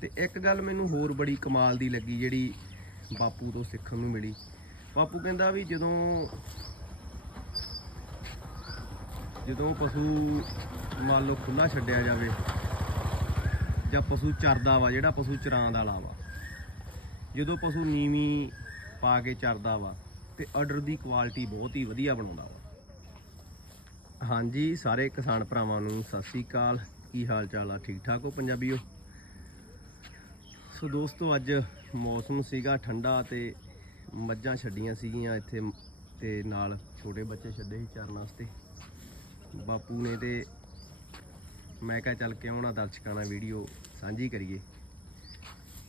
ਤੇ ਇੱਕ ਗੱਲ ਮੈਨੂੰ ਹੋਰ ਬੜੀ ਕਮਾਲ ਦੀ ਲੱਗੀ ਜਿਹੜੀ ਬਾਪੂ ਤੋਂ ਸਿੱਖਣ ਨੂੰ ਮਿਲੀ। ਬਾਪੂ ਕਹਿੰਦਾ ਵੀ ਜਦੋਂ ਜਦੋਂ ਪਸ਼ੂ ਮੰਨ ਲਓ ਖੁੱਲਾ ਛੱਡਿਆ ਜਾਵੇ ਜਾਂ ਪਸ਼ੂ ਚਰਦਾ ਵਾ, ਜਿਹੜਾ ਪਸ਼ੂ ਚਰਾਂ ਦਾ ਵਾ, ਜਦੋਂ ਪਸ਼ੂ ਨੀਵੀਂ ਪਾ ਕੇ ਚਰਦਾ ਵਾ ਤੇ ਆਰਡਰ ਦੀ ਕੁਆਲਿਟੀ ਬਹੁਤ ਹੀ ਵਧੀਆ ਬਣਾਉਂਦਾ ਵਾ। ਹਾਂਜੀ, ਸਾਰੇ ਕਿਸਾਨ ਭਰਾਵਾਂ ਨੂੰ ਸਤਿ ਸ੍ਰੀ ਅਕਾਲ। ਕੀ ਹਾਲ ਚਾਲ ਆ? ਠੀਕ ਠਾਕ ਹੋ ਪੰਜਾਬੀਓ? ਸੋ ਦੋਸਤੋ, ਅੱਜ ਮੌਸਮ ਸੀਗਾ ਠੰਡਾ ਤੇ ਮੱਝਾਂ ਛੱਡੀਆਂ ਸੀਗੀਆਂ ਇੱਥੇ ਤੇ ਨਾਲ ਛੋਟੇ ਬੱਚੇ ਛੱਡੇ ਸੀ ਚਰਨ ਵਾਸਤੇ। ਬਾਪੂ ਨੇ ਤੇ ਮੈਂ ਕਿਹਾ ਚੱਲ ਕੇ ਆਉਣਾ ਦਰਸ਼ਕਾਂ ਨਾਲ ਵੀਡੀਓ ਸਾਂਝੀ ਕਰੀਏ।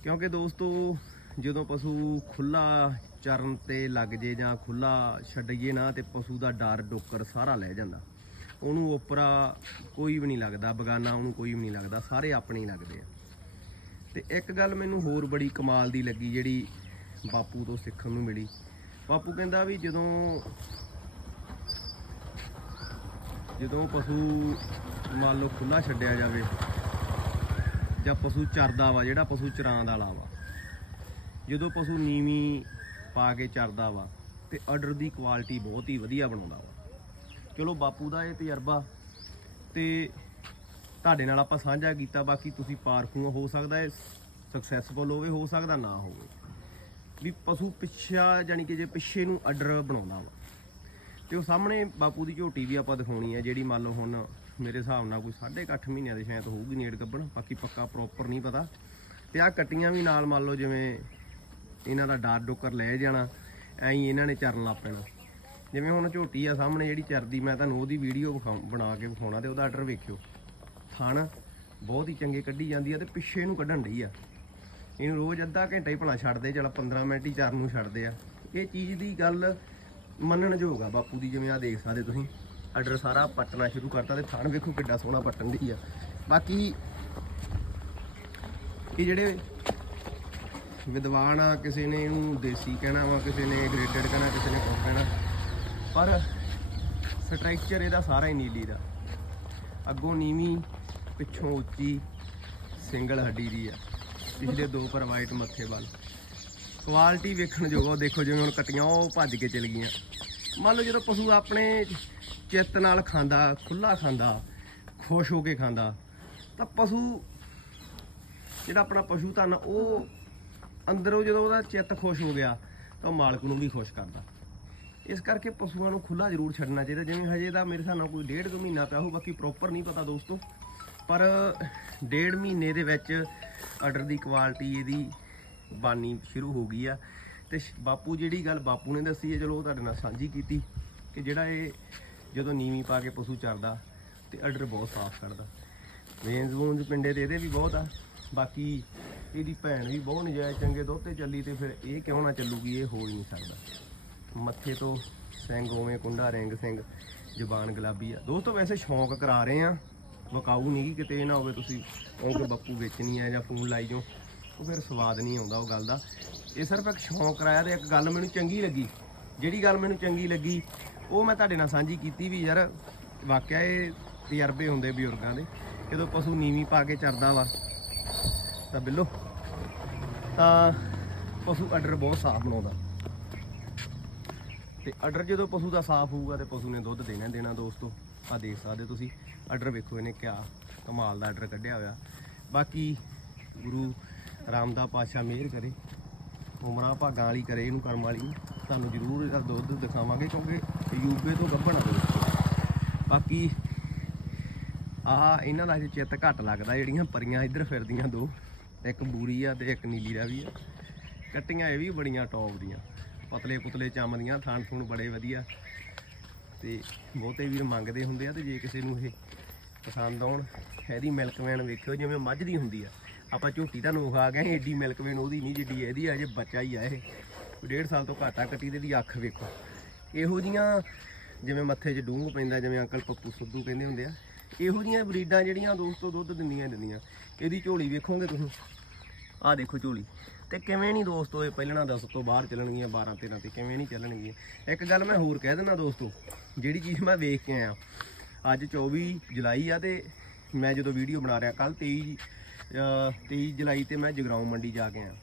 ਕਿਉਂਕਿ ਦੋਸਤੋ, ਜਦੋਂ ਪਸ਼ੂ ਖੁੱਲਾ ਚਰਨ ਤੇ ਲੱਗ ਜੇ ਜਾਂ ਖੁੱਲਾ ਛੱਡੀਏ ਨਾ ਤੇ ਪਸ਼ੂ ਦਾ ਡਰ, ਡੋਕਰ ਸਾਰਾ ਲੈ ਜਾਂਦਾ। ਉਹਨੂੰ ਉਪਰਾ ਕੋਈ ਵੀ ਨਹੀਂ ਲੱਗਦਾ, ਬਗਾਨਾ ਉਹਨੂੰ ਕੋਈ ਵੀ ਨਹੀਂ ਲੱਗਦਾ, ਸਾਰੇ ਆਪਣੇ ਹੀ ਲੱਗਦੇ ਆ। ਤੇ ਇੱਕ ਗੱਲ ਮੈਨੂੰ ਹੋਰ ਬੜੀ ਕਮਾਲ ਦੀ ਲੱਗੀ, ਜਿਹੜੀ ਬਾਪੂ ਤੋਂ ਸਿੱਖਣ ਨੂੰ ਮਿਲੀ। ਬਾਪੂ ਕਹਿੰਦਾ ਵੀ ਜਦੋਂ ਜਦੋਂ ਪਸ਼ੂ ਮੰਨ ਲਓ ਖੁੱਲਾ ਛੱਡਿਆ ਜਾਵੇ ਜਾਂ ਪਸ਼ੂ ਚਰਦਾ ਵਾ, ਜਿਹੜਾ ਪਸ਼ੂ ਚਰਾਂ ਦਾ ਵਾ, ਜਦੋਂ ਪਸ਼ੂ ਨੀਵੀਂ ਪਾ ਕੇ ਚਰਦਾ ਵਾ ਤੇ ਆਰਡਰ ਦੀ ਕੁਆਲਿਟੀ ਬਹੁਤ ਹੀ ਵਧੀਆ ਬਣਾਉਂਦਾ ਵਾ। ਚਲੋ ਬਾਪੂ ਦਾ ਇਹ ਤਜਰਬਾ ਤੇ ਤੁਹਾਡੇ ਨਾਲ ਆਪਾਂ ਸਾਂਝਾ ਕੀਤਾ, ਬਾਕੀ ਤੁਸੀਂ ਪਾਰਖੂ ਹੋ ਸਕਦਾ ਹੈ ਸਕਸੈਸਫੁਲ ਹੋਵੇ, ਹੋ ਸਕਦਾ ਨਾ ਹੋਵੇ। ਵੀ ਪਸ਼ੂ ਪਿੱਛਾ ਜਾਨੀ ਕਿ ਜੇ ਪਿੱਛੇ ਨੂੰ ਆਰਡਰ ਬਣਾਉਂਦਾ ਵਾ। ਤੇ ਉਹ ਸਾਹਮਣੇ ਬਾਪੂ ਦੀ ਝੋਟੀ ਵੀ ਆਪਾਂ ਦਿਖਾਉਣੀ ਹੈ, ਜਿਹੜੀ ਮੰਨ ਲਓ ਹੁਣ ਮੇਰੇ ਹਿਸਾਬ ਨਾਲ ਕੋਈ 8.5 ਮਹੀਨਿਆਂ ਦੇ ਸ਼ਾਇਦ ਹੋਊਗੀ ਨੇੜ ਗੱਬਣ ਬਾਕੀ ਪੱਕਾ ਪ੍ਰੋਪਰ ਨਹੀਂ ਪਤਾ। ਤੇ ਆ ਕੱਟੀਆਂ ਵੀ ਨਾਲ ਮੰਨ ਲਓ ਜਿਵੇਂ ਇਹਨਾਂ ਦਾ ਡਾਰ ਡੋਕਰ ਲੈ ਜਾਣਾ, ਐਂ ਹੀ ਇਹਨਾਂ ਨੇ ਚਰਨ ਲੱਗ ਪੈਣਾ। ਜਿਵੇਂ ਹੁਣ ਝੋਟੀ ਆ ਸਾਹਮਣੇ ਜਿਹੜੀ ਚਰਦੀ, ਮੈਂ ਤੁਹਾਨੂੰ ਉਹਦੀ ਵੀਡੀਓ ਬਣਾ ਕੇ ਵਿਖਾਉਣਾ ਤੇ ਉਹਦਾ ਆਰਡਰ ਵੇਖਿਓ। ਥਣ ਬਹੁਤ ਹੀ ਚੰਗੇ ਕੱਢੀ ਜਾਂਦੀ ਆ ਤੇ ਪਿੱਛੇ ਨੂੰ ਕੱਢਣ ਡਈ ਆ। ਇਹਨੂੰ ਰੋਜ਼ ਅੱਧਾ ਘੰਟਾ ਹੀ ਭਲਾ ਛੱਡਦੇ, ਚਲ 15 ਮਿੰਟ ਹੀ ਚਰਨ ਨੂੰ ਛੱਡਦੇ ਆ। ਇਹ ਚੀਜ਼ ਦੀ ਗੱਲ ਮੰਨਣ ਯੋਗ ਆ ਬਾਪੂ ਦੀ, ਜਿਵੇਂ ਆ ਦੇਖ ਸਕਦੇ ਤੁਸੀਂ। ਆਰਡਰ ਸਾਰਾ ਪੱਟਣਾ ਸ਼ੁਰੂ ਕਰਤਾ ਤੇ ਥਣ ਵੇਖੋ ਕਿੱਡਾ ਸੋਹਣਾ ਪੱਟਣ ਦੀ ਆ। ਬਾਕੀ ਇਹ ਜਿਹੜੇ ਵਿਦਵਾਨ ਆ, ਕਿਸੇ ਨੇ ਇਹਨੂੰ ਦੇਸੀ ਕਹਿਣਾ ਵਾ, ਕਿਸੇ ਨੇ ਗ੍ਰੇਡਡ ਕਹਿਣਾ, ਕਿਸੇ ਨੇ ਕੁਝ ਕਹਿਣਾ। ਪਰ ਸਟਰਕਚਰ ਇਹਦਾ ਸਾਰਾ ਹੀ ਨੀਲੀ ਦਾ। ਅੱਗੋਂ ਨੀਵੀਂ ਪਿੱਛੋਂ ਉੱਚੀ ਸਿੰਗਲ ਹੱਡੀ ਦੀ ਆ। ਪਿਛਲੇ ਦੋ ਪਰ ਵਾਈਟ ਮੱਥੇ ਵੱਲ। ਕੁਆਲਿਟੀ ਵੇਖਣ ਯੋਗ ਦੇਖੋ ਜਿਵੇਂ ਹੁਣ ਕਟੀਆਂ ਉਹ ਭੱਜ ਕੇ ਚਲ ਗਈਆਂ। ਮੰਨ ਲਓ ਜਦੋਂ ਪਸ਼ੂ ਆਪਣੇ ਚਿੱਤ ਨਾਲ ਖਾਂਦਾ ਖੁੱਲਾ ਖਾਂਦਾ, ਖੁਸ਼ ਹੋ ਕੇ ਖਾਂਦਾ, ਤਾਂ ਪਸ਼ੂ ਜਿਹੜਾ ਆਪਣਾ ਪਸ਼ੂ ਧਨ ਉਹ ਅੰਦਰੋਂ ਜਦੋਂ ਉਹਦਾ ਚਿੱਤ ਖੁਸ਼ ਹੋ ਗਿਆ, ਤਾਂ ਉਹ ਮਾਲਕ ਨੂੰ ਵੀ ਖੁਸ਼ ਕਰਦਾ। ਇਸ ਕਰਕੇ ਪਸ਼ੂਆਂ ਨੂੰ ਖੁੱਲਾ ਜ਼ਰੂਰ ਛੱਡਣਾ ਚਾਹੀਦਾ। ਜਿਵੇਂ ਹਜੇ ਦਾ ਮੇਰੇ ਹਿਸਾਬ ਨਾਲ ਕੋਈ ਡੇਢ ਕੁ ਮਹੀਨਾ ਪਿਆ ਹੋ ਬਾਕੀ ਪ੍ਰੋਪਰ ਨਹੀਂ ਪਤਾ ਦੋਸਤੋ। ਪਰ ਡੇਢ ਮਹੀਨੇ ਦੇ ਵਿੱਚ ਆਰਡਰ ਦੀ ਕੁਆਲਿਟੀ ਇਹਦੀ ਬਾਨੀ ਸ਼ੁਰੂ ਹੋ ਗਈ ਆ। ਤੇ ਬਾਪੂ ਜਿਹੜੀ ਗੱਲ ਬਾਪੂ ਨੇ ਦੱਸੀ ਹੈ ਚਲੋ ਉਹ ਤੁਹਾਡੇ ਨਾਲ ਸਾਂਝੀ ਕੀਤੀ ਕਿ ਜਿਹੜਾ ਇਹ ਜਦੋਂ ਨੀਵੀਂ ਪਾ ਕੇ ਪਸ਼ੂ ਚਰਦਾ ਤੇ ਆਰਡਰ ਬਹੁਤ ਸਾਫ਼ ਕਰਦਾ। ਵੇਨਸ ਵੂਨਸ ਪਿੰਡੇ ਦੇ ਇਹਦੇ ਵੀ ਬਹੁਤ ਆ, ਬਾਕੀ ਇਹਦੀ ਭੈਣ ਵੀ ਬਹੁਤ ਨਜਾਇਜ਼ ਚੰਗੇ ਦੁੱਧ ਤੇ ਚੱਲੀ ਤੇ ਫਿਰ ਇਹ ਕਿਉਂ ਨਾ ਚੱਲੂਗੀ ਇਹ ਹੋ ਹੀ ਨਹੀਂ ਸਕਦਾ। ਮੱਥੇ ਤੋਂ ਸਿੰਘ ਓਵੇਂ ਕੁੰਡਾ ਰਿੰਗ ਸਿੰਘ, ਜਬਾਨ ਗੁਲਾਬੀ ਆ। ਦੋਸਤੋ, ਵੈਸੇ ਸ਼ੌਂਕ ਕਰਾ ਰਹੇ ਆ। ਵਕਾਊ ਨਹੀਂ ਕਿਤੇ ਇਹ ਨਾ ਹੋਵੇ ਤੁਸੀਂ ਉਹ ਕਿ ਬੱਪੂ ਵੇਚਣੀ ਆ ਜਾਂ ਫੋਨ ਲਾਈ ਜੋ ਉਹ ਫਿਰ ਸਵਾਦ ਨਹੀਂ ਆਉਂਦਾ ਉਹ ਗੱਲ ਦਾ। ਇਹ ਸਿਰਫ ਇੱਕ ਸ਼ੌਂਕ ਕਰਾਇਆ ਤੇ ਇੱਕ ਗੱਲ ਮੈਨੂੰ ਚੰਗੀ ਲੱਗੀ। ਜਿਹੜੀ ਗੱਲ ਮੈਨੂੰ ਚੰਗੀ ਲੱਗੀ, ਉਹ ਮੈਂ ਤੁਹਾਡੇ ਨਾਲ ਸਾਂਝੀ ਕੀਤੀ ਵੀ ਯਾਰ, ਵਾਕਿਆ ਇਹ ਤਜਰਬੇ ਹੁੰਦੇ ਬਜ਼ੁਰਗਾਂ ਦੇ। ਜਦੋਂ ਪਸ਼ੂ ਨੀਵੀਂ ਪਾ ਕੇ ਚਰਦਾ ਵਾ, ਤਾਂ ਬਿੱਲੋ, ਤਾਂ ਪਸ਼ੂ ਅਡਰ ਬਹੁਤ ਸਾਫ਼ ਬਣਾਉਂਦਾ। ਤੇ ਅਡਰ ਜਦੋਂ ਪਸ਼ੂ ਦਾ ਸਾਫ਼ ਹੋਊਗਾ ਤੇ ਪਸ਼ੂ ਨੇ ਦੁੱਧ ਦੇਣਾ ਦੇਣਾ ਦੋਸਤੋ। ਆ ਦੇਖ ਸਕਦੇ ਤੁਸੀਂ। ਆਰਡਰ ਵੇਖੋ ਇਹਨੇ ਕਿਆ ਕਮਾਲ ਦਾ ਆਰਡਰ ਕੱਢਿਆ ਹੋਇਆ। ਬਾਕੀ ਗੁਰੂ ਰਾਮਦਾ ਪਾਸ਼ਾ ਮਿਹਰ ਕਰੇ, ਉਮਰਾਂ ਭਾਗਾਂ ਵਾਲੀ ਕਰੇ ਇਹਨੂੰ ਕਰਮ ਵਾਲੀ। ਤੁਹਾਨੂੰ ਜ਼ਰੂਰ ਇਹਦਾ ਦੁੱਧ ਦਿਖਾਵਾਂਗੇ ਕਿਉਂਕਿ ਯੂਬੇ ਤੋਂ ਗੱਭਣ ਆ ਬਾਕੀ ਆਹ ਇਹਨਾਂ ਦਾ ਚਿੱਤ ਘੱਟ ਲੱਗਦਾ, ਜਿਹੜੀਆਂ ਪਰੀਆਂ ਇੱਧਰ ਫਿਰਦੀਆਂ ਦੋ। ਇੱਕ ਬੂਰੀ ਆ ਤੇ ਇੱਕ ਨੀਲੀ ਦਾ ਵੀ ਆ। ਕੱਟੀਆਂ ਇਹ ਵੀ ਬੜੀਆਂ ਟੌਪ ਦੀਆਂ। ਪਤਲੇ ਪੁਤਲੇ ਚੰਮ ਦੀਆਂ ਥਾਣ ਥੂਣ ਬੜੇ ਵਧੀਆ। ਤੇ ਬਹੁਤੇ ਵੀਰ ਮੰਗਦੇ ਹੁੰਦੇ ਆ ਤੇ ਜੇ ਕਿਸੇ ਨੂੰ ਇਹ ਪਸੰਦ ਆਉਣ, ਇਹਦੀ ਮਿਲਕ ਵੈਨ ਵੇਖਿਓ, ਜਿਵੇਂ ਮੱਝ ਦੀ ਹੁੰਦੀ ਆ। ਆਪਾਂ ਝੋਟੀ ਦਾ ਨੋਖ ਆ ਗਏ ਏਡੀ ਮਿਲਕ ਵੈਨ ਉਹਦੀ ਨਹੀਂ, ਜਿੱਡੀ ਇਹਦੀ ਆ ਜੇ ਬੱਚਾ ਹੀ ਆ ਇਹ। ਡੇਢ ਸਾਲ ਤੋਂ ਘਾਟਾ ਆ ਕੱਟੀ ਤੇ ਦੀ ਅੱਖ ਵੇਖੋ। ਇਹੋ ਜੀਆਂ ਜਿਵੇਂ ਮੱਥੇ 'ਚ ਡੂੰਘ ਪੈਂਦਾ, ਜਿਵੇਂ ਅੰਕਲ ਪੱਪੂ ਸੁੱਧੂ ਕਹਿੰਦੇ ਹੁੰਦੇ ਆ, ਇਹੋ ਜੀਆਂ ਬਰੀਡਾਂ ਜਿਹੜੀਆਂ ਦੋਸਤੋ ਦੁੱਧ ਦਿੰਦੀਆਂ ਦਿੰਦੀਆਂ। ਇਹਦੀ ਝੋਲੀ ਵੇਖੋਗੇ ਤੁਸੀਂ? ਆਹ ਦੇਖੋ ਝੋਲੀ। ਤੇ ਕਿਵੇਂ ਨਹੀਂ ਦੋਸਤੋ, ਇਹ ਪਹਿਲਣਾ 10 ਤੋਂ ਬਾਹਰ ਚੱਲਣਗੀਆਂ 12 13 ਤੇ ਕਿਵੇਂ ਨਹੀਂ ਚੱਲਣਗੀਆਂ। ਇੱਕ ਗੱਲ ਮੈਂ ਹੋਰ ਕਹਿ ਦਿੰਦਾ ਦੋਸਤੋ, ਜਿਹੜੀ ਚੀਜ਼ ਮੈਂ ਵੇਖ ਕੇ ਆਇਆ, ਅੱਜ 24 ਜੁਲਾਈ ਆ ਤੇ ਮੈਂ ਜਦੋਂ ਵੀਡੀਓ ਬਣਾ ਰਿਹਾ ਕੱਲ 23 23 ਜੁਲਾਈ ਤੇ ਮੈਂ ਜਗਰਾਉਂ ਮੰਡੀ ਜਾ ਕੇ ਆਇਆ।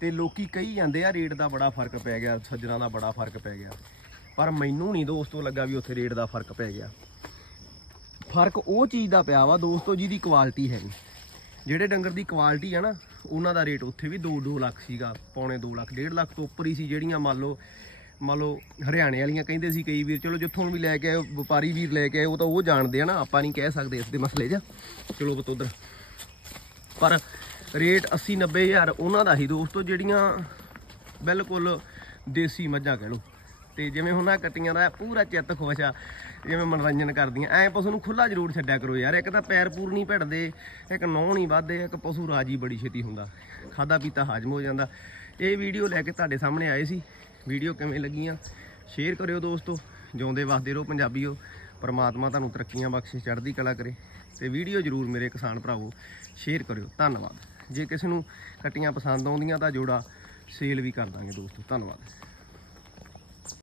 ਤੇ ਲੋਕੀ ਕਹੀ ਜਾਂਦੇ ਆ, ਰੇਟ ਦਾ ਬੜਾ ਫ਼ਰਕ ਪੈ ਗਿਆ, ਸੱਜਣਾ ਦਾ ਬੜਾ ਫ਼ਰਕ ਪੈ ਗਿਆ। ਪਰ ਮੈਨੂੰ ਨਹੀਂ ਦੋਸਤੋ ਲੱਗਾ ਵੀ ਉੱਥੇ ਰੇਟ ਦਾ ਫ਼ਰਕ ਪੈ ਗਿਆ। ਫ਼ਰਕ ਉਹ ਚੀਜ਼ ਦਾ ਪਿਆ ਵਾ ਦੋਸਤੋ ਜਿਹਦੀ ਕੁਆਲਿਟੀ ਹੈਗੀ। ਜਿਹੜੇ ਡੰਗਰ ਦੀ ਕੁਆਲਿਟੀ ਆ ਨਾ ਉਹਨਾਂ ਦਾ ਰੇਟ ਉੱਥੇ ਵੀ 2-2 ਲੱਖ ਸੀਗਾ, ਪੌਣੇ 2 ਲੱਖ 1.5 ਲੱਖ ਤੋਂ ਉੱਪਰ ਹੀ ਸੀ ਜਿਹੜੀਆਂ ਮੰਨ ਲਓ ਮੰਨ ਲਓ ਹਰਿਆਣੇ ਵਾਲੀਆਂ ਕਹਿੰਦੇ ਸੀ ਕਈ ਵੀਰ, ਚਲੋ ਜਿੱਥੋਂ ਵੀ ਲੈ ਕੇ ਆਏ, ਵਪਾਰੀ ਵੀਰ ਲੈ ਕੇ ਆਏ, ਉਹ ਤਾਂ ਉਹ ਜਾਣਦੇ ਆ ਨਾ, ਆਪਾਂ ਨਹੀਂ ਕਹਿ ਸਕਦੇ ਇਸ ਦੇ ਮਸਲੇ 'ਚ। ਚਲੋ ਬਤੋਦਰ ਪਰ ਰੇਟ 80 90 ਹਜ਼ਾਰ ਉਹਨਾਂ ਦਾ ਹੀ ਦੋਸਤੋ, ਜਿਹੜੀਆਂ ਬਿਲਕੁਲ ਦੇਸੀ ਮੱਝਾਂ ਕਹਿ ਲਓ। ਤੇ ਜਿਵੇਂ ਹੁਣ ਆਹ ਕੱਟੀਆਂ ਦਾ ਪੂਰਾ ਚਿੱਤ ਖੁਸ਼ ਆ, ਜਿਵੇਂ ਮਨੋਰੰਜਨ ਕਰਦੀਆਂ, ਐ ਪਸ਼ੂ ਨੂੰ ਖੁੱਲਾ ਜ਼ਰੂਰ ਛੱਡਿਆ ਕਰੋ ਯਾਰ, ਇੱਕ ਤਾਂ ਪੈਰ ਪੂਰ ਨਹੀਂ ਭਿੜਦੇ, ਇੱਕ ਨੌ ਨਹੀਂ ਵੱਧਦੇ, ਇੱਕ ਪਸ਼ੂ ਰਾਜੀ ਬੜੀ ਛੇਤੀ ਹੁੰਦਾ ਖਾਦਾ ਪੀਤਾ ਹਾਜ਼ਮ ਹੋ ਜਾਂਦਾ। ਇਹ ਵੀਡੀਓ ਲੈ ਕੇ ਤੁਹਾਡੇ ਸਾਹਮਣੇ ਆਏ ਸੀ, ਵੀਡੀਓ ਕਿਵੇਂ ਲੱਗੀਆਂ? ਸ਼ੇਅਰ ਕਰਿਓ ਦੋਸਤੋ, ਜਿਉਂਦੇ ਵਸਦੇ ਰਹੋ ਪੰਜਾਬੀਓ, ਪਰਮਾਤਮਾ ਤੁਹਾਨੂੰ ਤਰੱਕੀਆਂ ਬਖਸ਼ੇ, ਚੜ੍ਹਦੀ ਕਲਾ ਕਰੇ, ਤੇ ਵੀਡੀਓ ਜਰੂਰ ਮੇਰੇ ਕਿਸਾਨ ਭਰਾਵੋ, ਸ਼ੇਅਰ ਕਰਿਓ, ਧੰਨਵਾਦ। ਜੇ ਕਿਸੇ ਨੂੰ ਕੱਟੀਆਂ ਪਸੰਦ ਆਉਂਦੀਆਂ ਤਾਂ ਜੋੜਾ ਸੇਲ ਵੀ ਕਰ ਦਾਂਗੇ ਦੋਸਤੋ, ਧੰਨਵਾਦ।